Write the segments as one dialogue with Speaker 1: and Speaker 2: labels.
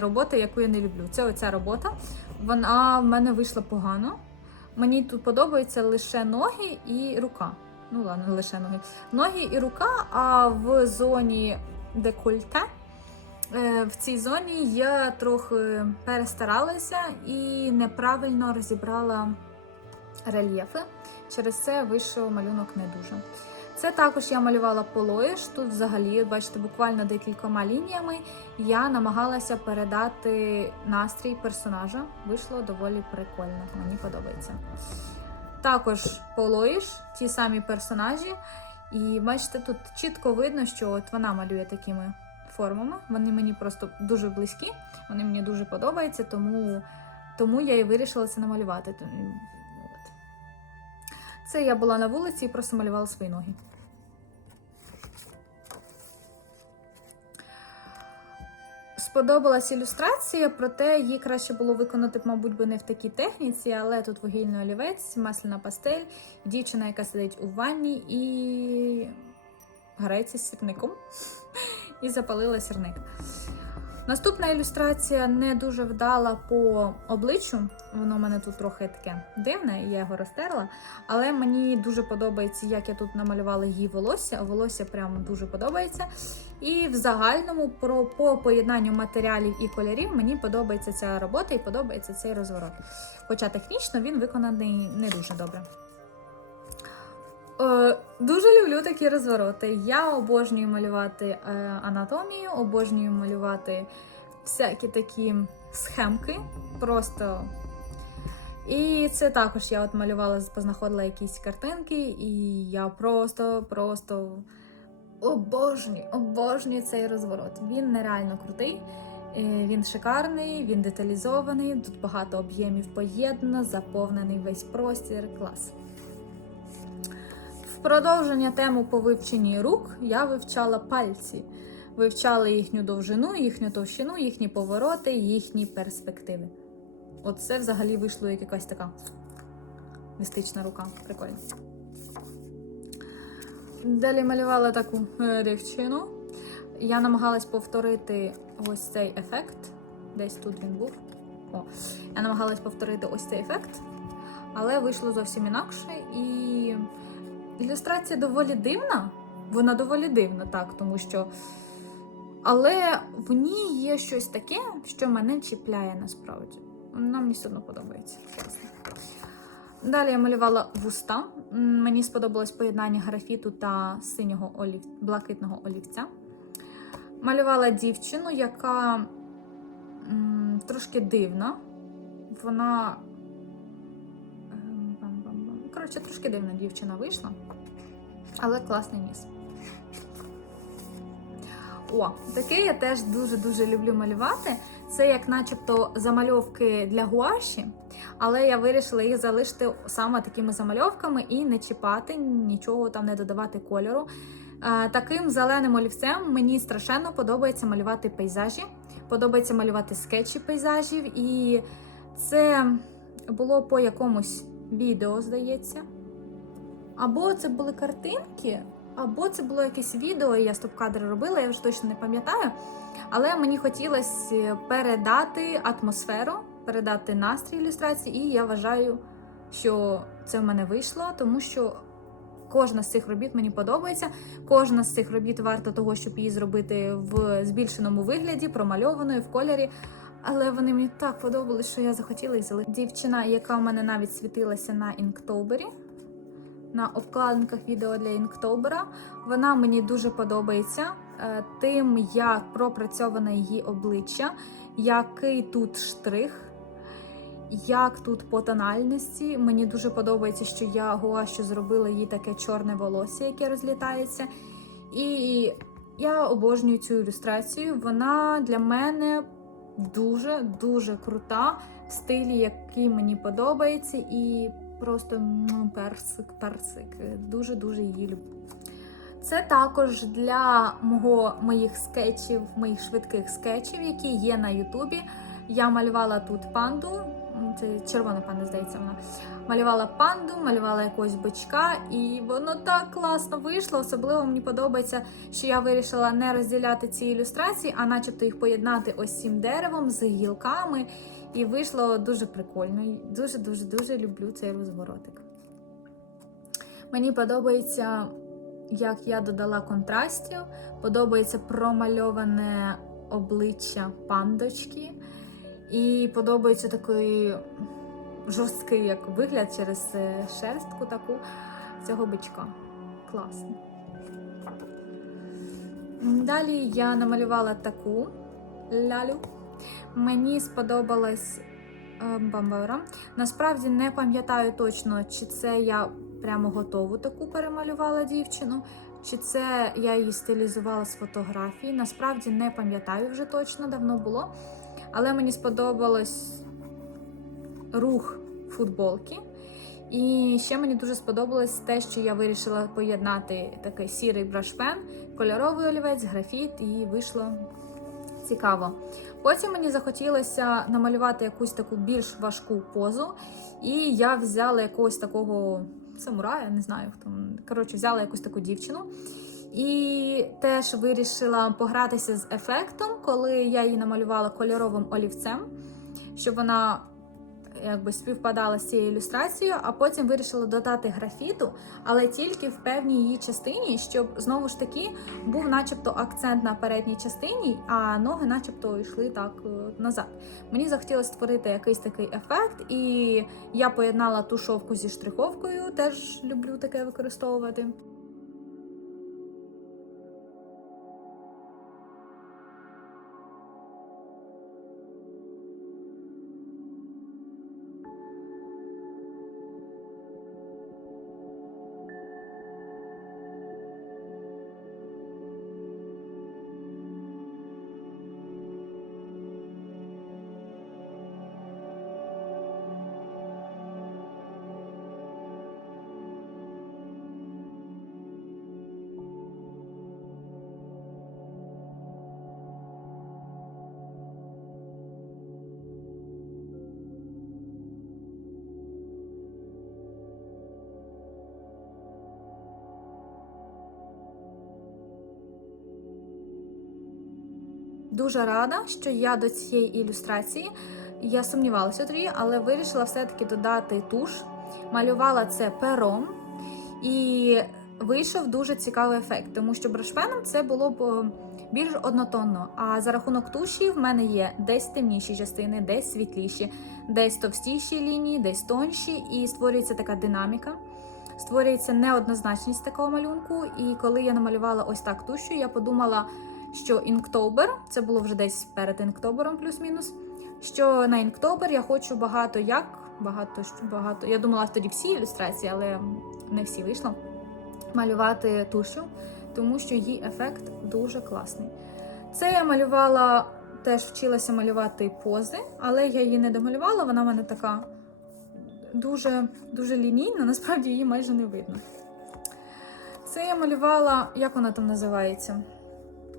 Speaker 1: робота, яку я не люблю. Це оця робота. Вона в мене вийшла погано. Мені тут подобаються лише ноги і рука. Ну ладно, лише ноги. Ноги і рука, а в зоні декольте. е, В цій зоні я трохи перестаралася і неправильно розібрала рельєфи. Через це вийшов малюнок не дуже. Це також я малювала полоїш. Тут взагалі, бачите, буквально декількома лініями я намагалася передати настрій персонажа. Вийшло доволі прикольно, мені подобається. Також полоїш, ті самі персонажі. І бачите, тут чітко видно, що от вона малює такими формами. Вони мені просто дуже близькі, вони мені дуже подобаються, тому, тому я і вирішила це намалювати. Це я була на вулиці і просто малювала свої ноги. Сподобалась ілюстрація, проте її краще було виконати, мабуть, би не в такій техніці, але тут вугільний олівець, масляна пастель, дівчина, яка сидить у ванні і грається з сірником і запалила сірник. Наступна ілюстрація не дуже вдала по обличчю. Воно в мене тут трохи таке дивне, я його розтерла. Але мені дуже подобається, як я тут намалювала її волосся. Волосся прямо дуже подобається. І в загальному про по поєднанню матеріалів і кольорів мені подобається ця робота і подобається цей розворот. Хоча технічно він виконаний не дуже добре. Е, дуже люблю такі розвороти. Я обожнюю малювати е, анатомію, обожнюю малювати всякі такі схемки. Просто. І це також я от малювала, познаходила якісь картинки, і я просто, просто обожнюю, обожнюю цей розворот. Він нереально крутий. Е, Він шикарний, він деталізований, тут багато об'ємів поєднано, заповнений весь простір. Клас. Продовження тему по вивченні рук я вивчала пальці. Вивчала їхню довжину, їхню товщину, їхні повороти, їхні перспективи. От це взагалі вийшло як якась така містична рука. Прикольно. Далі малювала таку е, дівчину. Я намагалась повторити ось цей ефект. Десь тут він був. О, я намагалась повторити ось цей ефект, але вийшло зовсім інакше. І ілюстрація доволі дивна. Вона доволі дивна, так, тому що. Але в ній є щось таке, що мене чіпляє насправді. Вона мені все одно подобається. Далі я малювала вуста. Мені сподобалось поєднання графіту та синього олів... блакитного олівця. Малювала дівчину, яка м, трошки дивна. Вона. Коротше, трошки дивна дівчина вийшла, але класний ніс. О, таке я теж дуже-дуже люблю малювати. Це як начебто замальовки для гуаші, але я вирішила їх залишити саме такими замальовками і не чіпати, нічого там не додавати кольору. Е, Таким зеленим олівцем мені страшенно подобається малювати пейзажі, подобається малювати скетчі пейзажів, і це було по якомусь відео, здається. Або це були картинки, або це було якесь відео, я стоп-кадри робила, я вже точно не пам'ятаю. Але мені хотілося передати атмосферу, передати настрій ілюстрації, і я вважаю, що це в мене вийшло, тому що кожна з цих робіт мені подобається. Кожна з цих робіт варта того, щоб її зробити в збільшеному вигляді, промальованою в кольорі. Але вони мені так подобались, що я захотіла їх залишити. Дівчина, яка в мене навіть світилася на інктобері, на обкладинках відео для інктобера, вона мені дуже подобається е, тим, як пропрацьоване її обличчя, який тут штрих, як тут по тональності. Мені дуже подобається, що я гуашу зробила їй таке чорне волосся, яке розлітається. І я обожнюю цю ілюстрацію. Вона для мене дуже-дуже крута в стилі, який мені подобається, і просто м, персик, персик. Дуже-дуже її люблю. Це також для мого, моїх скетчів, моїх швидких скетчів, які є на Ютубі. Я малювала тут панду. Це червона панда, здається, вона. Малювала панду, малювала якогось бичка, і воно так класно вийшло. Особливо мені подобається, що я вирішила не розділяти ці ілюстрації, а начебто їх поєднати ось цим деревом з гілками. І вийшло дуже прикольно. Дуже-дуже дуже люблю цей розворотик. Мені подобається, як я додала контрастів, подобається промальоване обличчя пандочки. І подобається такий жорсткий як вигляд через е, шерстку таку цього бичка. Класно. Далі я намалювала таку лялю. Мені сподобалась е, бамбара. Насправді не пам'ятаю точно, чи це я прямо готову таку перемалювала дівчину, чи це я її стилізувала з фотографії. Насправді не пам'ятаю вже точно, давно було. Але мені сподобалось рух футболки. І ще мені дуже сподобалось те, що я вирішила поєднати такий сірий брашпен, кольоровий олівець, графіт, і вийшло цікаво. Потім мені захотілося намалювати якусь таку більш важку позу, і я взяла якогось такого самурая, не знаю хто. Коротше, взяла якусь таку дівчину. І теж вирішила погратися з ефектом, коли я її намалювала кольоровим олівцем, щоб вона якби співпадала з цією ілюстрацією, а потім вирішила додати графіту, але тільки в певній її частині, щоб знову ж таки був начебто акцент на передній частині, а ноги начебто йшли так е, назад. Мені захотілося створити якийсь такий ефект, і я поєднала тушовку зі штриховкою, теж люблю таке використовувати. Дуже рада, що я до цієї ілюстрації я сумнівалася тоді, але вирішила все-таки додати туш. Малювала це пером, і вийшов дуже цікавий ефект, тому що брашпеном це було б е, більш однотонно. А за рахунок туші в мене є десь темніші частини, десь світліші, десь товстіші лінії, десь тонші, і створюється така динаміка. Створюється неоднозначність такого малюнку. І коли я намалювала ось так тушу, я подумала, що Інктобер, це було вже десь перед Інктобером, плюс-мінус. Що на Інктобер я хочу багато як, багато багато. Я думала тоді всі ілюстрації, але не всі вийшло. Малювати тушу, тому що її ефект дуже класний. Це я малювала, теж вчилася малювати пози, але я її не домалювала, вона в мене така дуже, дуже лінійна, насправді її майже не видно. Це я малювала, як вона там називається?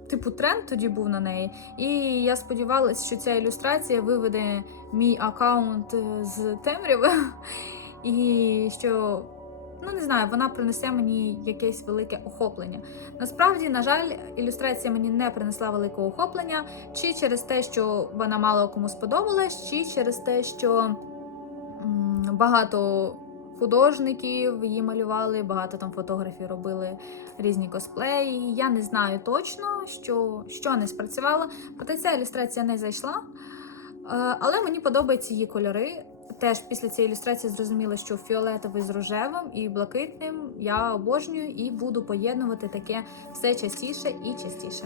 Speaker 1: Типу, тренд тоді був на неї. І я сподівалася, що ця ілюстрація виведе мій аккаунт е, з темряви. І що, ну не знаю, вона принесе мені якесь велике охоплення. Насправді, на жаль, ілюстрація мені не принесла великого охоплення, чи через те, що вона мало кому сподобалась, чи через те, що багато художників її малювали, багато там фотографів робили різні косплеї. Я не знаю точно, що, що не спрацювало. Проте ця ілюстрація не зайшла. Е, Але мені подобаються її кольори. Теж після цієї ілюстрації зрозуміла, що фіолетовий з рожевим і блакитним я обожнюю і буду поєднувати таке все частіше і частіше.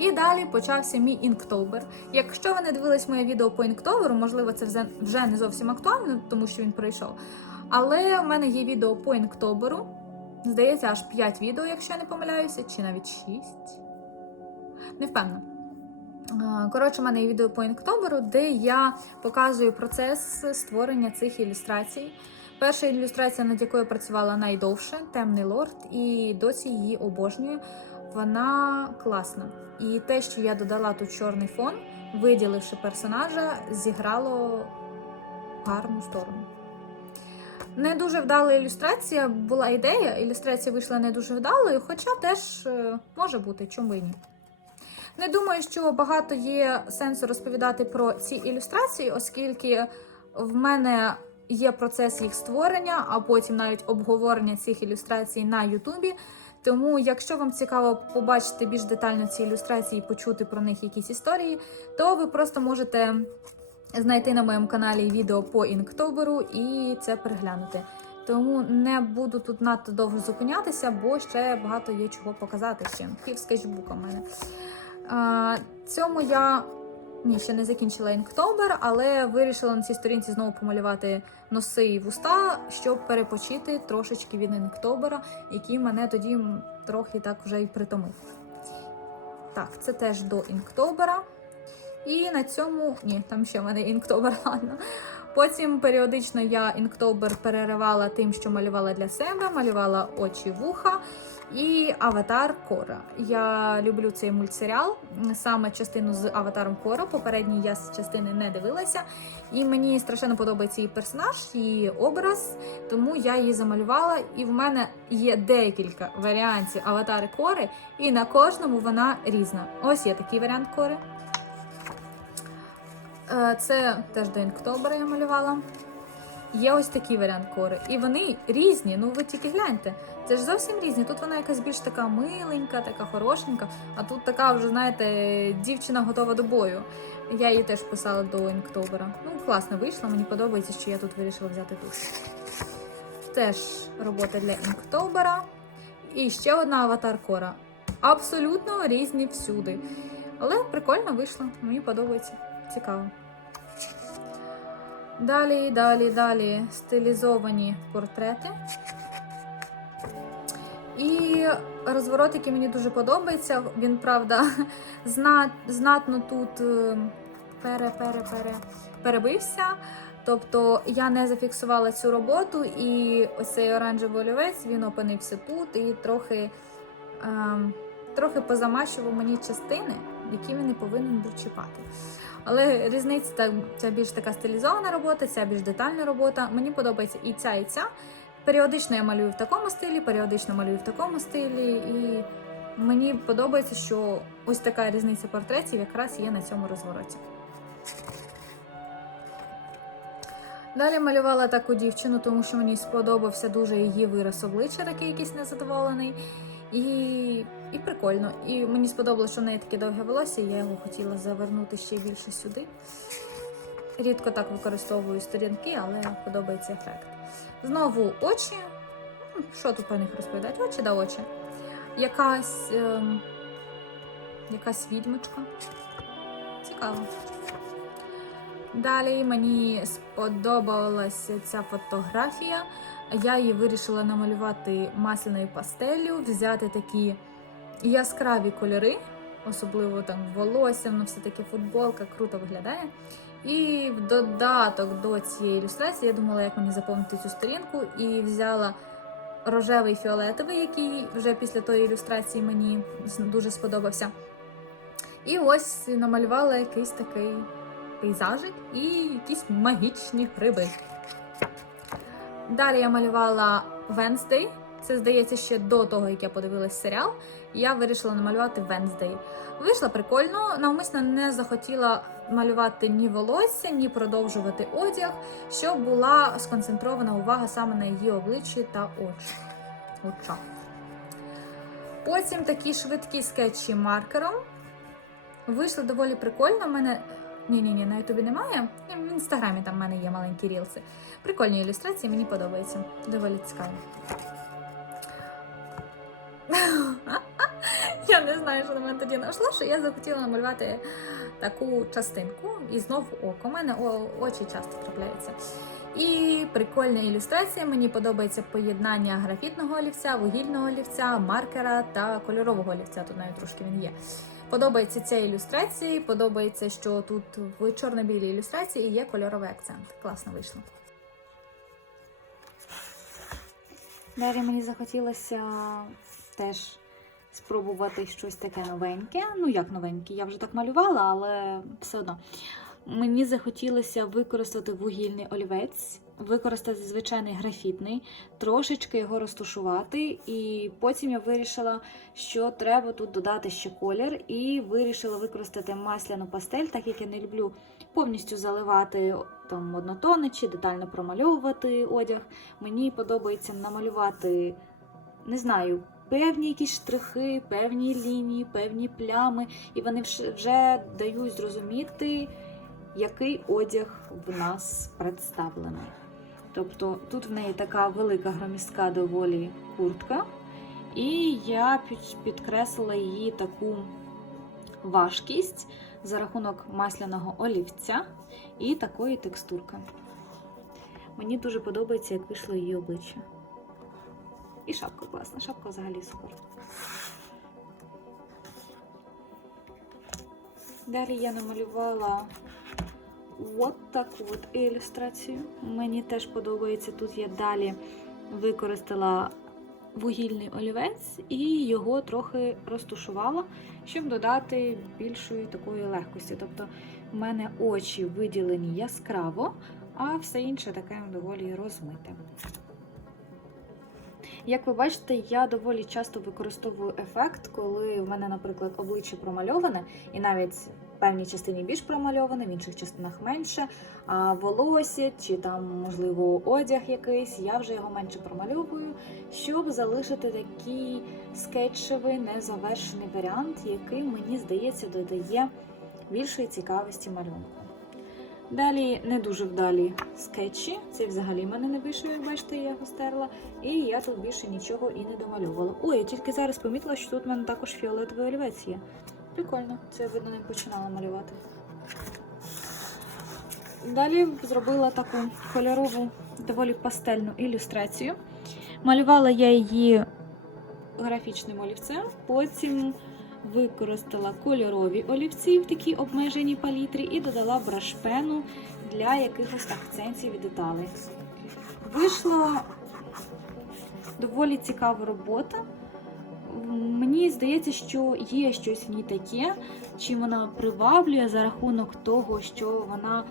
Speaker 1: І далі почався мій інктобер. Якщо ви не дивились моє відео по інктоберу, можливо, це вже не зовсім актуально, тому що він пройшов. Але в мене є відео по інктоберу. Здається, аж 5 відео, якщо я не помиляюся, чи навіть 6. Не впевнена. Коротше, в мене є відео по інктоберу, де я показую процес створення цих ілюстрацій. Перша ілюстрація, над якою працювала найдовше, темний лорд, і досі її обожнюю. Вона класна. І те, що я додала тут чорний фон, виділивши персонажа, зіграло гарну сторону. Не дуже вдала ілюстрація, була ідея, ілюстрація вийшла не дуже вдалою, хоча теж е, може бути, чому і ні. Не думаю, що багато є сенсу розповідати про ці ілюстрації, оскільки в мене є процес їх створення, а потім навіть обговорення цих ілюстрацій на Ютубі. Тому, якщо вам цікаво побачити більш детально ці ілюстрації і почути про них якісь історії, то ви просто можете знайти на моєму каналі відео по інктоберу і це переглянути. Тому не буду тут надто довго зупинятися, бо ще багато є чого показати ще. Пів скетчбука в мене. Цьому я ні, ще не закінчила інктобер, але вирішила на цій сторінці знову помалювати носи і вуста, щоб перепочити трошечки від інктобера, який мене тоді трохи так вже й притомив. Так, це теж до інктобера. І на цьому. Ні, там ще в мене інктобер, ладно. Потім періодично я інктобер переривала тим, що малювала для себе, малювала очі вуха і Аватар Кора. Я люблю цей мультсеріал, саме частину з Аватаром Кора. Попередній я з частини не дивилася. І мені страшенно подобається її персонаж, її образ, тому я її замалювала. І в мене є декілька варіантів Аватари Кори, і на кожному вона різна. Ось є такий варіант Кори. Е, Це теж до інктобера я малювала. Є ось такий варіант кори. І вони різні, ну ви тільки гляньте. Це ж зовсім різні. Тут вона якась більш така миленька, така хорошенька, а тут така вже, знаєте, дівчина готова до бою. Я її теж писала до інктобера. Ну, класно вийшло, мені подобається, що я тут вирішила взяти тут. Теж робота для інктобера. І ще одна аватар кора. Абсолютно різні всюди. Але прикольно вийшло, мені подобається. Цікаво. Далі, далі, далі стилізовані портрети. І розворот, який мені дуже подобається, він, правда, зна- знатно тут е, пере, пере, пере, перебився. Тобто я не зафіксувала цю роботу, і ось цей оранжевий олівець він опинився тут і трохи, ем, трохи позамащував мені частини, які він не повинен був чіпати. Але різниця так, ця більш така стилізована робота, ця більш детальна робота. Мені подобається і ця, і ця. Періодично я малюю в такому стилі, періодично малюю в такому стилі, і мені подобається, що ось така різниця портретів якраз є на цьому розвороті. Далі малювала таку дівчину, тому що мені сподобався дуже її вираз обличчя, такий якийсь незадоволений. І, і прикольно. І мені сподобалося, що в неї таке довге волосся, я його хотіла завернути ще більше сюди. Рідко так використовую сторінки, але подобається ефект. Знову очі. Що тут про них розповідати? Очі да очі. Якась, ем, якась відьмочка. Цікаво. Далі мені сподобалася ця фотографія. Я її вирішила намалювати масляною пастеллю, взяти такі яскраві кольори, особливо там волосся, воно все таки футболка, круто виглядає. І в додаток до цієї ілюстрації я думала, як мені заповнити цю сторінку, і взяла рожевий фіолетовий, який вже після тої ілюстрації мені дуже сподобався. І ось намалювала якийсь такий пейзажик і якісь магічні гриби. Далі я малювала Wednesday. Це здається ще до того, як я подивилась серіал. Я вирішила намалювати Wednesday. Вийшло прикольно, навмисно не захотіла малювати ні волосся, ні продовжувати одяг, щоб була сконцентрована увага саме на її обличчі та очі. очах. Потім такі швидкі скетчі маркером. Вийшло доволі прикольно. У мене ні, ні, на Ютубі немає. В інстаграмі там в мене є маленькі рілси. Прикольні ілюстрації, мені подобається. Доволі цікаво. Я не знаю, що на мене тоді знайшло, що я захотіла намалювати таку частинку. І знов око. У мене очі часто трапляються. І прикольна ілюстрація. Мені подобається поєднання графітного олівця, вугільного олівця, маркера та кольорового олівця. Тут навіть трошки він є. Подобається ця ілюстрація, подобається, що тут в чорно-білій ілюстрації є кольоровий акцент. Класно вийшло. Далі мені захотілося теж спробувати щось таке новеньке. Ну, як новеньке, я вже так малювала, але все одно. Мені захотілося використати вугільний олівець, використати звичайний графітний, трошечки його розтушувати, і потім я вирішила, що треба тут додати ще колір, і вирішила використати масляну пастель, так як я не люблю повністю заливати там однотонни чи детально промальовувати одяг. Мені подобається намалювати, не знаю. Певні якісь штрихи, певні лінії, певні плями, і вони вже дають зрозуміти, який одяг в нас представлений. Тобто тут в неї така велика громістка доволі куртка, і я під- підкреслила її таку важкість за рахунок масляного олівця і такої текстурки. Мені дуже подобається, як вийшло її обличчя. І шапка класна, шапка взагалі супер. Далі я намалювала от таку от ілюстрацію. Мені теж подобається. Тут я далі використала вугільний олівець і його трохи розтушувала, щоб додати більшої такої легкості. Тобто в мене очі виділені яскраво, а все інше таке доволі розмите. Як ви бачите, я доволі часто використовую ефект, коли в мене, наприклад, обличчя промальоване, і навіть певній частині більш промальоване, в інших частинах менше. А волосся чи там, можливо, одяг якийсь, я вже його менше промальовую, щоб залишити такий скетчевий, незавершений варіант, який, мені здається, додає більшої цікавості малюнку. Далі не дуже вдалі скетчі. Це взагалі мене не вийшло, як бачите, я його стерла. І я тут більше нічого і не домальовувала. Ой, я тільки зараз помітила, що тут в мене також фіолетовий олівець є. Прикольно, це видно не починала малювати. Далі зробила таку кольорову, доволі пастельну ілюстрацію. Малювала я її графічним олівцем, потім використала кольорові олівці в такій обмеженій палітрі і додала брашпену для якихось акцентів і деталей. Вийшла доволі цікава робота. Мені здається, що є щось в ній таке, чим вона приваблює за рахунок того, що вона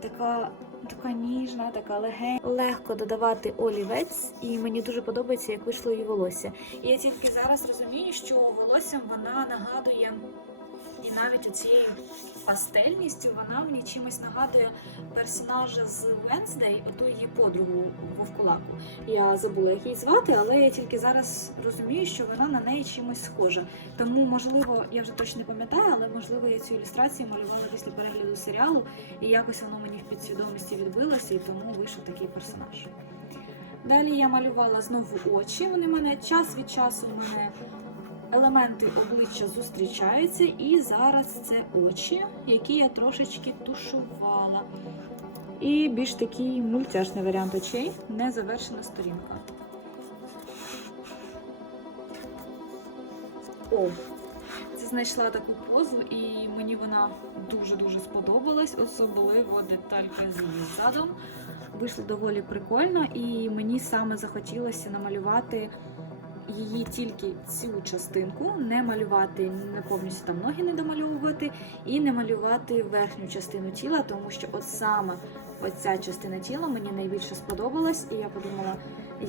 Speaker 1: така, така ніжна, така легенька. Легко додавати олівець, і мені дуже подобається, як вийшло її волосся. І я тільки зараз розумію, що волоссям вона нагадує, і навіть цією пастельністю вона мені чимось нагадує персонажа з Wednesday, оту її подругу Вовкулаку. Я забула, як її звати, але я тільки зараз розумію, що вона на неї чимось схожа. Тому, можливо, я вже точно не пам'ятаю, але можливо я цю ілюстрацію малювала після перегляду серіалу, і якось воно мені в підсвідомості відбилося, і тому вийшов такий персонаж. Далі я малювала знову очі. Вони мене час від часу мене елементи обличчя зустрічаються, і зараз це очі, які я трошечки тушувала. І більш такий мультяшний варіант очей, незавершена сторінка. О, це знайшла таку позу, і мені вона дуже-дуже сподобалась, особливо деталька з її задом. Вийшло доволі прикольно, і мені саме захотілося намалювати її тільки цю частинку, не малювати, не повністю там ноги не домальовувати, і не малювати верхню частину тіла, тому що от саме оця частина тіла мені найбільше сподобалась, і я подумала,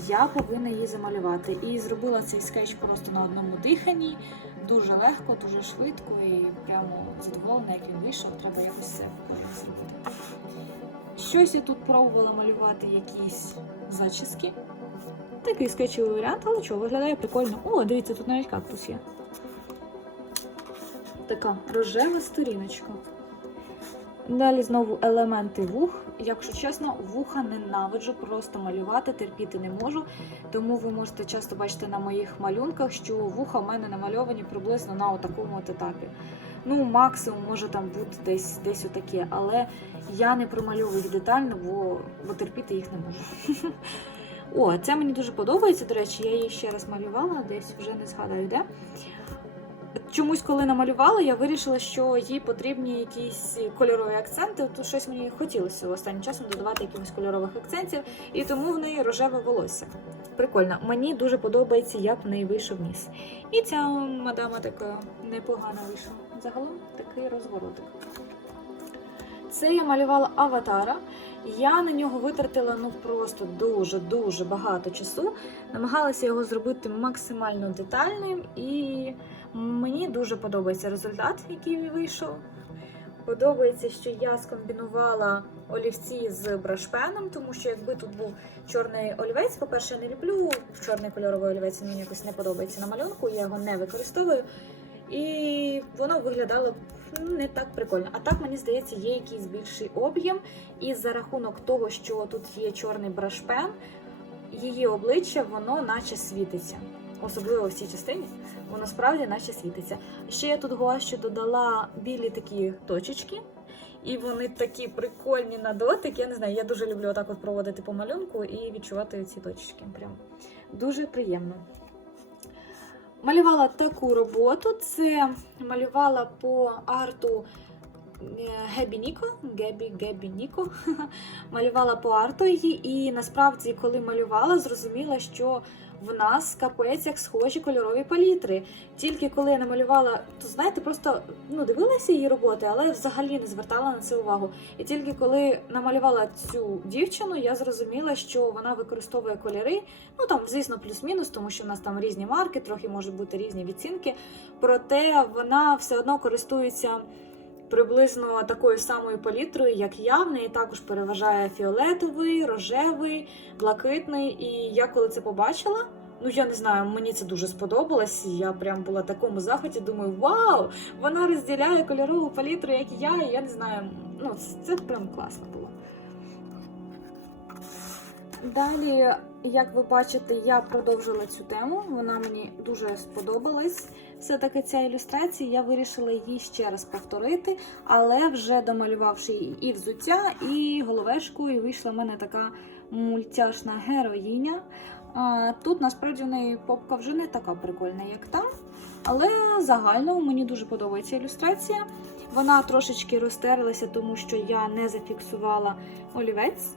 Speaker 1: я повинна її замалювати. І зробила цей скетч просто на одному диханні, дуже легко, дуже швидко і прямо задоволена, як він вийшов. Треба якось це зробити. Щось я тут пробувала малювати якісь зачіски. Такий скетчевий варіант, але що, виглядає прикольно. О, дивіться, тут навіть кактус є. Така рожева сторіночка. Далі знову елементи вух. Якщо чесно, вуха ненавиджу просто малювати, терпіти не можу. Тому ви можете часто бачити на моїх малюнках, що вуха в мене намальовані приблизно на такому етапі. Ну, максимум може там бути десь десь отаке, але я не промальовую їх детально, бо, бо терпіти їх не можу. О, це мені дуже подобається. До речі, я її ще раз малювала, десь вже не згадаю де. Чомусь, коли намалювала, я вирішила, що їй потрібні якісь кольорові акценти. Тут щось мені хотілося останнім часом додавати якихось кольорових акцентів, і тому в неї рожеве волосся. Прикольно, мені дуже подобається, як в неї вийшов ніс. І ця мадама така непогана вийшла. Загалом такий розворотик. Це я малювала аватара. Я на нього витратила ну просто дуже-дуже багато часу. Намагалася його зробити максимально детальним, і мені дуже подобається результат, який вийшов. Подобається, що я скомбінувала олівці з брашпеном, тому що якби тут був чорний олівець, по-перше, я не люблю чорний кольоровий олівець, мені якось не подобається на малюнку, я його не використовую. І воно виглядало не так прикольно. А так, мені здається, є якийсь більший об'єм. І за рахунок того, що тут є чорний брашпен, її обличчя воно наче світиться. Особливо в цій частині, воно справді наче світиться. Ще я тут гуашю додала білі такі точечки, і вони такі прикольні на дотик. Я не знаю, я дуже люблю отак от проводити по малюнку і відчувати ці точечки. Прям дуже приємно. Малювала таку роботу. Це малювала по арту е, Гебі Ніко. Гебі, Гебі Ніко. малювала по арту її, і насправді, коли малювала, зрозуміла, що в нас капець як схожі кольорові палітри. Тільки коли я намалювала, то знаєте, просто ну, дивилася її роботи, але взагалі не звертала на це увагу. І тільки коли намалювала цю дівчину, я зрозуміла, що вона використовує кольори. Ну там, звісно, плюс-мінус, тому що в нас там різні марки, трохи можуть бути різні відцінки. Проте вона все одно користується приблизно такою самою палітрою, як я. В неї також переважає фіолетовий, рожевий, блакитний. І я коли це побачила. Ну, я не знаю, мені це дуже сподобалось. Я прям була в такому захваті. Думаю, вау! Вона розділяє кольорову палітру, як і я. І я не знаю. Ну, це, прям класно було. Далі, як ви бачите, я продовжила цю тему. Вона мені дуже сподобалась. Все-таки ця ілюстрація, я вирішила її ще раз повторити, але вже домалювавши і взуття, і головешку, і вийшла в мене така мультяшна героїня. Тут насправді в неї попка вже не така прикольна, як там. Але загально мені дуже подобається ілюстрація. Вона трошечки розтерлася, тому що я не зафіксувала олівець.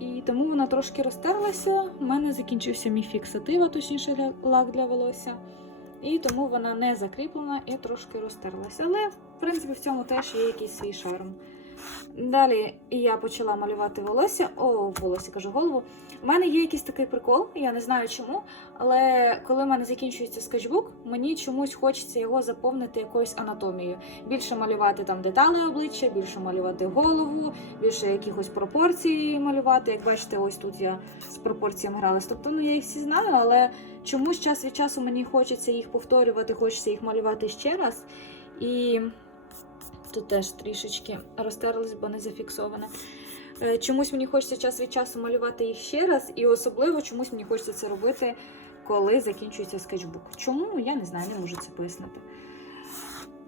Speaker 1: І тому вона трошки розтерлася. У мене закінчився мій фіксатив, а точніше лак для волосся. І тому вона не закріплена і трошки розтерлася. Але, в принципі, в цьому теж є якийсь свій шарм. Далі я почала малювати волосся, о, волосся кажу голову. У мене є якийсь такий прикол, я не знаю чому. Але коли в мене закінчується скетчбук, мені чомусь хочеться його заповнити якоюсь анатомією. Більше малювати там деталі обличчя, більше малювати голову, більше якихось пропорцій малювати. Як бачите, ось тут я з пропорціями гралась. Тобто, ну я їх всі знаю, але чомусь час від часу мені хочеться їх повторювати, хочеться їх малювати ще раз. І тут теж трішечки розтерлись, бо не зафіксоване. Чомусь мені хочеться час від часу малювати їх ще раз, і особливо чомусь мені хочеться це робити, коли закінчується скетчбук. Чому? Я не знаю, не можу це пояснити.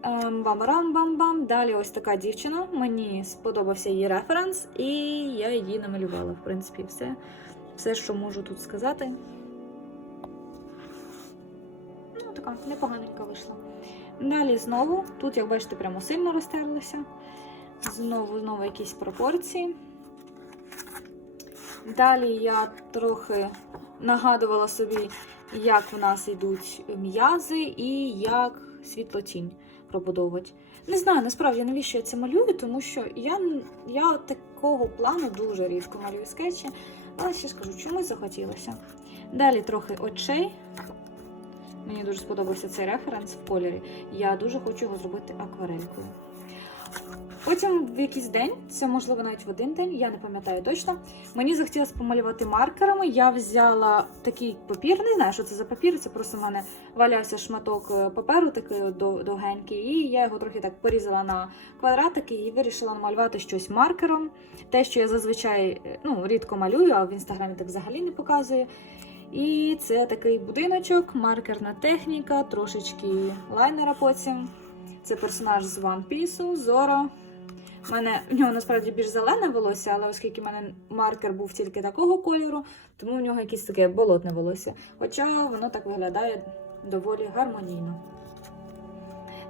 Speaker 1: Ем, Бам-рам-бам-бам. Далі ось така дівчина. Мені сподобався її референс, і я її намалювала. В принципі, все, все що можу тут сказати. Ну, така непоганенька вийшла. Далі знову, тут, як бачите, прямо сильно розтерлися. Знову знову якісь пропорції. Далі я трохи нагадувала собі, як в нас йдуть м'язи і як світлотінь пробудовувати. Не знаю, насправді, навіщо я це малюю, тому що я, я такого плану дуже рідко малюю скетчі, але ще скажу, чомусь захотілося. Далі трохи очей. Мені дуже сподобався цей референс в кольорі. Я дуже хочу його зробити акварелькою. Потім в якийсь день, це можливо навіть в один день, я не пам'ятаю точно. Мені захотілося помалювати маркерами. Я взяла такий папір, не знаю, що це за папір, це просто в мене валявся шматок е, паперу, такий довгенький, і я його трохи так порізала на квадратики і вирішила намалювати щось маркером. Те, що я зазвичай е, ну, рідко малюю, а в інстаграмі так взагалі не показую. І це такий будиночок, маркерна техніка, трошечки лайнера потім. Це персонаж з One Piece, Зоро. У мене в нього насправді більш зелене волосся, але оскільки в мене маркер був тільки такого кольору, тому в нього якесь таке болотне волосся. Хоча воно так виглядає доволі гармонійно.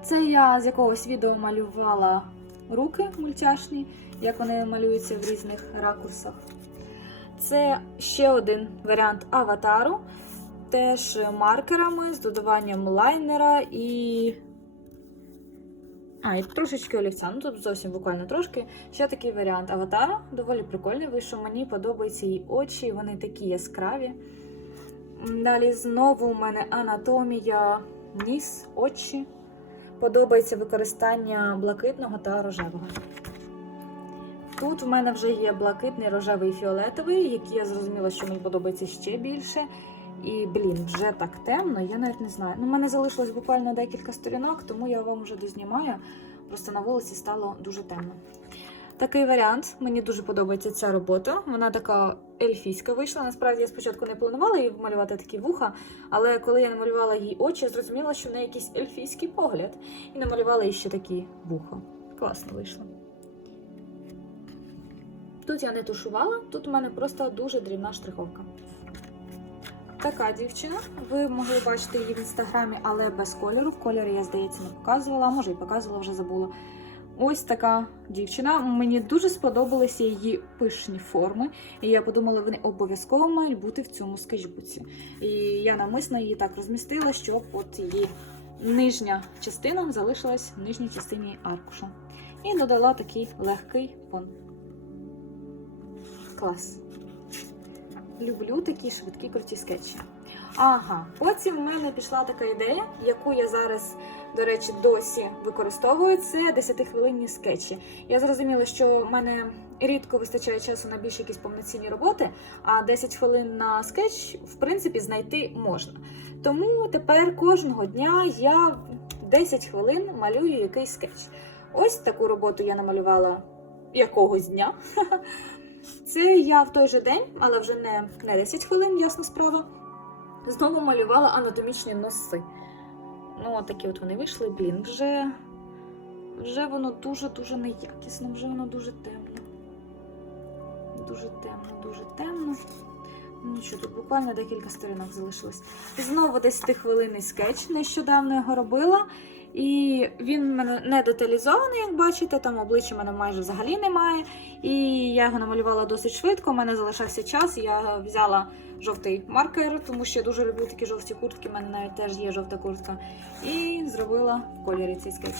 Speaker 1: Це я з якогось відео малювала руки мультяшні, як вони малюються в різних ракурсах. Це ще один варіант аватару, теж маркерами з додаванням лайнера і А, і трошечки олівця. Ну тут зовсім буквально трошки. Ще такий варіант аватара. Доволі прикольний вийшов. Мені подобаються її очі, вони такі яскраві. Далі знову у мене анатомія, ніс, очі. Подобається використання блакитного та рожевого. Тут в мене вже є блакитний, рожевий і фіолетовий, які я зрозуміла, що мені подобається ще більше. І, блін, вже так темно, я навіть не знаю. Ну, в мене залишилось буквально декілька сторінок, тому я вам вже дознімаю. Просто на вулиці стало дуже темно. Такий варіант. Мені дуже подобається ця робота. Вона така ельфійська вийшла. Насправді я спочатку не планувала її малювати такі вуха, але коли я намалювала їй очі, я зрозуміла, що в неї якийсь ельфійський погляд. І намалювала їй ще такі вуха. Класно вийшло. Тут я не тушувала, тут у мене просто дуже дрібна штриховка. Така дівчина. Ви могли бачити її в інстаграмі, але без кольору. В я, здається, не показувала, може і показувала, вже забула. Ось така дівчина. Мені дуже сподобалися її пишні форми, і я подумала, вони обов'язково мають бути в цьому скетчбуці. І я намисно її так розмістила, щоб от її нижня частина залишилась в нижній частині аркуша. І додала такий легкий фон. Клас. Люблю такі швидкі круті скетчі. Ага, потім в мене пішла така ідея, яку я зараз, до речі, досі використовую. Це 10-хвилинні скетчі. Я зрозуміла, що в мене рідко вистачає часу на більш якісь повноцінні роботи, а 10 хвилин на скетч, в принципі, знайти можна. Тому тепер кожного дня я 10 хвилин малюю якийсь скетч. Ось таку роботу я намалювала якогось дня. Це я в той же день, але вже не, не 10 хвилин, ясна справа. Знову малювала анатомічні носи. Ну, такі от вони вийшли, блін, вже, вже воно дуже-дуже неякісно, вже воно дуже темно. Дуже темно, дуже темно. Що, тут буквально декілька сторінок залишилось. Знову 10-хвилинний скетч, нещодавно його робила. І він мене не деталізований, як бачите, там обличчя мене майже взагалі немає. І я його намалювала досить швидко. У мене залишався час. Я взяла жовтий маркер, тому що я дуже люблю такі жовті куртки. У мене навіть теж є жовта куртка. І зробила в кольорі цей скетч.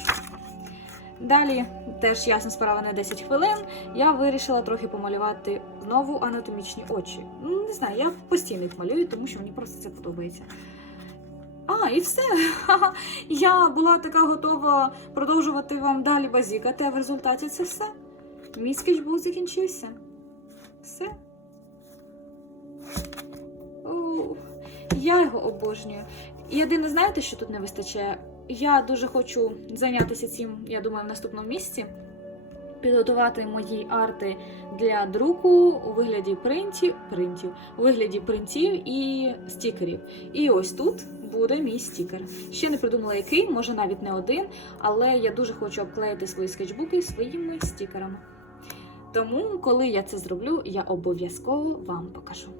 Speaker 1: Далі, теж ясна справа на 10 хвилин, я вирішила трохи помалювати знову анатомічні очі. Ну, не знаю, я постійно їх малюю, тому що мені просто це подобається. А, і все. Я була така готова продовжувати вам далі базікати, а в результаті це все. Мій скетчбук закінчився. Все. О, я його обожнюю. Єдине, знаєте, що тут не вистачає? Я дуже хочу зайнятися цим, я думаю, в наступному місці. Підготувати мої арти для друку у вигляді принтів, принтів, у вигляді принтів і стікерів. І ось тут буде мій стікер. Ще не придумала який, може навіть не один, але я дуже хочу обклеїти свої скетчбуки своїми стікерами. Тому, коли я це зроблю, я обов'язково вам покажу.